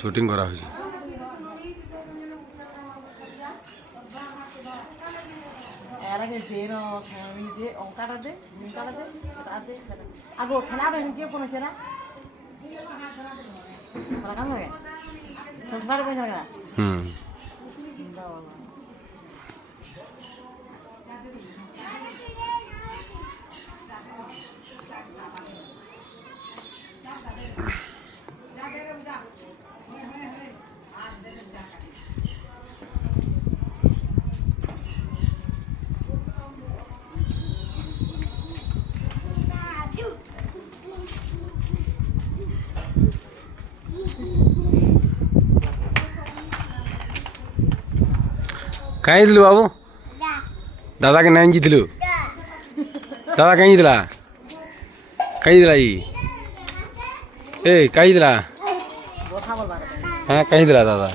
Shooting করা হয়েছে। হুম कहीं दिलु बाबू दादा के नाइन जी दिलु दादा कहीं दिला ए कहीं दिला हाँ कहीं दिला दादा